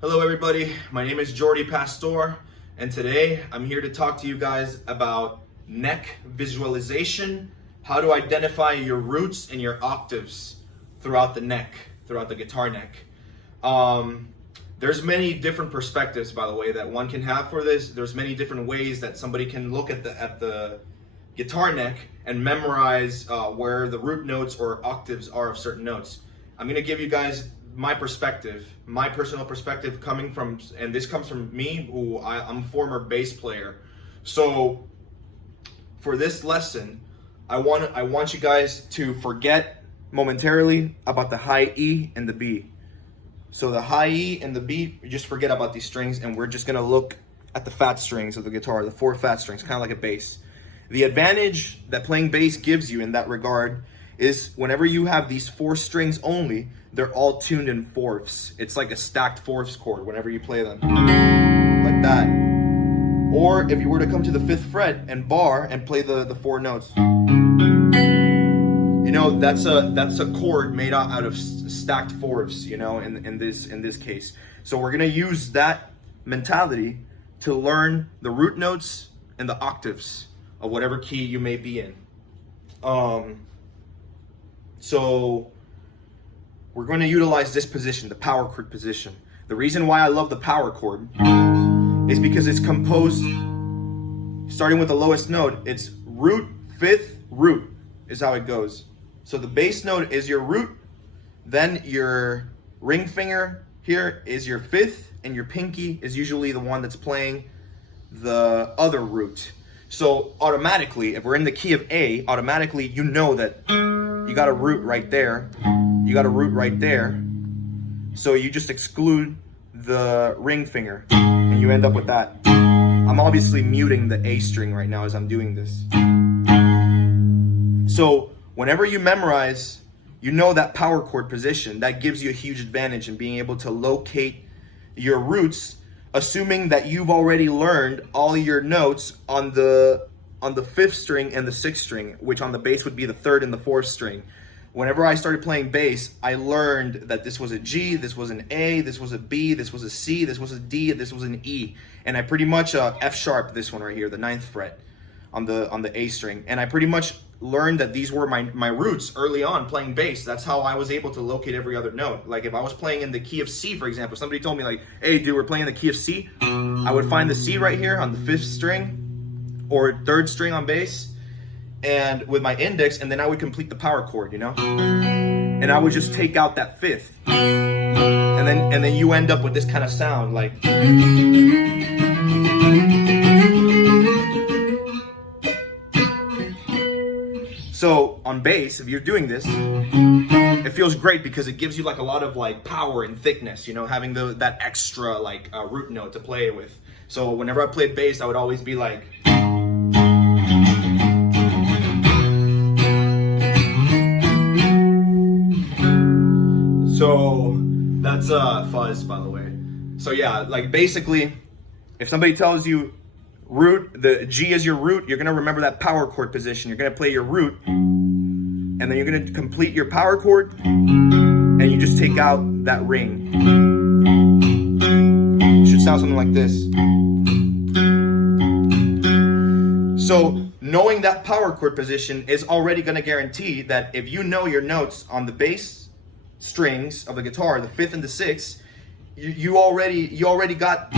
Hello everybody, my name is Jordy Pastor, and today I'm here to talk to you guys about neck visualization, how to identify your roots and your octaves throughout the neck, throughout the guitar neck. There's many different perspectives, by the way, that one can have for this. There's many different ways that somebody can look at the guitar neck and memorize where the root notes or octaves are of certain notes. I'm going to give you guys my perspective, my personal perspective coming from, and this comes from me, who I'm a former bass player. So for this lesson, I want you guys to forget momentarily about the high E and the B. So the high E and the B, you just forget about these strings, and we're just gonna look at the fat strings of the guitar, the 4 fat strings, kind of like a bass. The advantage that playing bass gives you in that regard is whenever you have these 4 strings only, they're all tuned in fourths. It's like a stacked fourths chord whenever you play them, like that. Or if you were to come to the 5th fret and bar and play the 4 notes, you know, that's a chord made out of stacked fourths, you know, in this case. So we're gonna use that mentality to learn the root notes and the octaves of whatever key you may be in. So we're going to utilize this position, the power chord position. The reason why I love the power chord is because it's composed starting with the lowest note. It's root, 5th, root is how it goes. So the bass note is your root, then your ring finger here is your 5th, and your pinky is usually the one that's playing the other root. So automatically, if we're in the key of A, automatically you know that you got a root right there. You got a root right there. So you just exclude the ring finger and you end up with that. I'm obviously muting the A string right now as I'm doing this. So whenever you memorize, you know that power chord position, that gives you a huge advantage in being able to locate your roots, assuming that you've already learned all your notes on the 5th string and the 6th string, which on the bass would be the 3rd and the 4th string. Whenever I started playing bass, I learned that this was a G, this was an A, this was a B, this was a C, this was a D, and this was an E. And I pretty much F sharp, this one right here, the 9th fret on the A string. And I pretty much learned that these were my roots early on playing bass. That's how I was able to locate every other note. Like if I was playing in the key of C, for example, somebody told me like, hey dude, we're playing the key of C. I would find the C right here on the 5th string or 3rd string on bass, and with my index, and then I would complete the power chord, you know? And I would just take out that 5th. And then you end up with this kind of sound like so on bass, if you're doing this, it feels great because it gives you like a lot of like power and thickness, you know, having that extra like root note to play with. So whenever I played bass, I would always be like, so that's fuzz, by the way. So yeah, like basically, if somebody tells you root, the G is your root, you're gonna remember that power chord position. You're gonna play your root, and then you're gonna complete your power chord, and you just take out that ring. It should sound something like this. So knowing that power chord position is already gonna guarantee that if you know your notes on the bass strings of the guitar, the 5th and the 6th, you already got,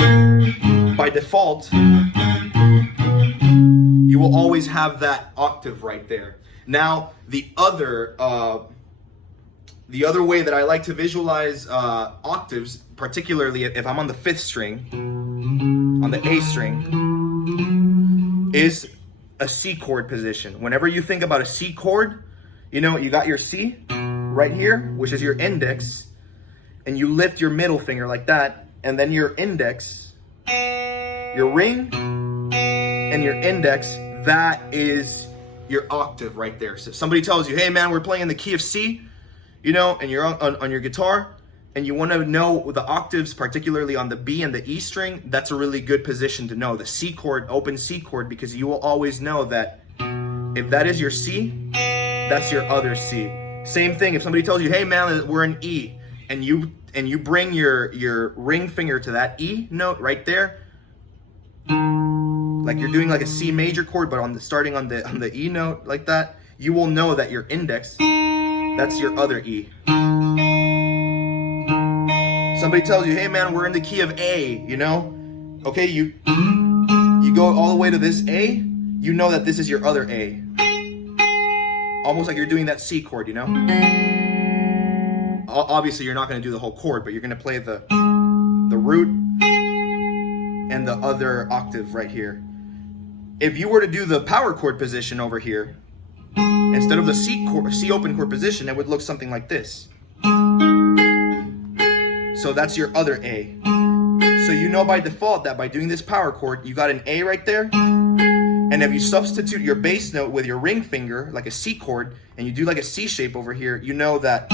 by default, you will always have that octave right there. Now, the other way that I like to visualize octaves, particularly if I'm on the 5th string, on the A string, is a C chord position. Whenever you think about a C chord, you know, you got your C right here, which is your index, and you lift your middle finger like that, and then your index, your ring, and your index, that is your octave right there. So if somebody tells you, hey man, we're playing the key of C, you know, and you're on your guitar, and you want to know the octaves, particularly on the B and the E string, that's a really good position to know. The C chord, open C chord, because you will always know that if that is your C, that's your other C. Same thing, if somebody tells you, hey man, we're in E, and you bring your ring finger to that E note right there, like you're doing like a C major chord, but starting on the E note like that, you will know that your index, that's your other E. Somebody tells you, hey man, we're in the key of A, you know? Okay, you go all the way to this A, you know that this is your other A. Almost like you're doing that C chord, you know? Obviously you're not going to do the whole chord, but you're going to play the root and the other octave right here. If you were to do the power chord position over here, instead of the C open chord position, it would look something like this. So that's your other A. So you know by default that by doing this power chord, you got an A right there. And if you substitute your bass note with your ring finger, like a C chord, and you do like a C shape over here, you know that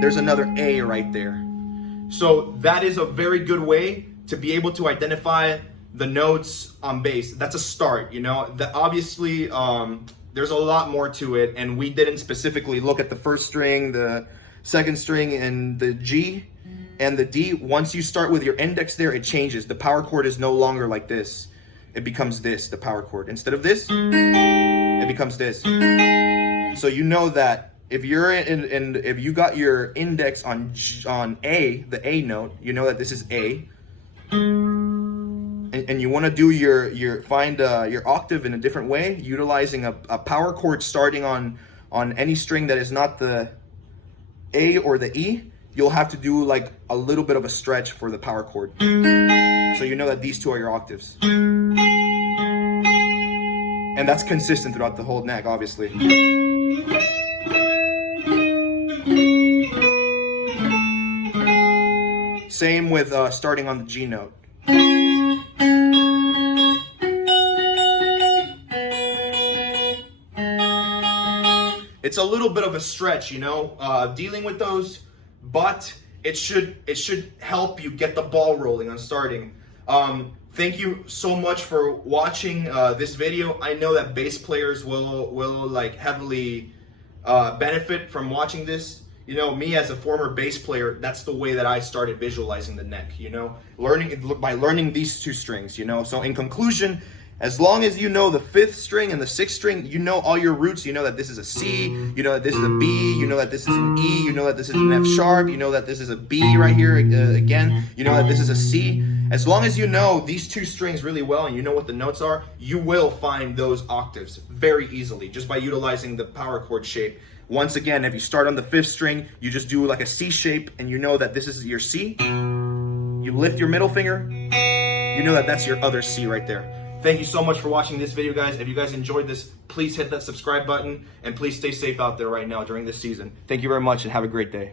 there's another A right there. So that is a very good way to be able to identify the notes on bass. That's a start, you know. Obviously, there's a lot more to it, and we didn't specifically look at the first string, the second string, and the G and the D. Once you start with your index there, it changes. The power chord is no longer like this. It becomes this, the power chord. Instead of this, it becomes this. So you know that if you're if you got your index on A, the A note, you know that this is A. And you want to do find your octave in a different way, utilizing a power chord starting on any string that is not the A or the E. You'll have to do like a little bit of a stretch for the power chord. So you know that these two are your octaves. And that's consistent throughout the whole neck, obviously. Same with starting on the G note. It's a little bit of a stretch, you know, dealing with those, but it should help you get the ball rolling on starting. Thank you so much for watching this video. I know that bass players will like heavily benefit from watching this. You know, me as a former bass player, that's the way that I started visualizing the neck, you know, by learning these two strings, you know. So in conclusion, as long as you know the 5th string and the 6th string, you know all your roots. You know that this is a C, you know that this is a B, you know that this is an E, you know that this is an F sharp, you know that this is a B right here again, you know that this is a C. As long as you know these two strings really well and you know what the notes are, you will find those octaves very easily just by utilizing the power chord shape. Once again, if you start on the 5th string, you just do like a C shape and you know that this is your C. You lift your middle finger, you know that that's your other C right there. Thank you so much for watching this video, guys. If you guys enjoyed this, please hit that subscribe button and please stay safe out there right now during this season. Thank you very much and have a great day.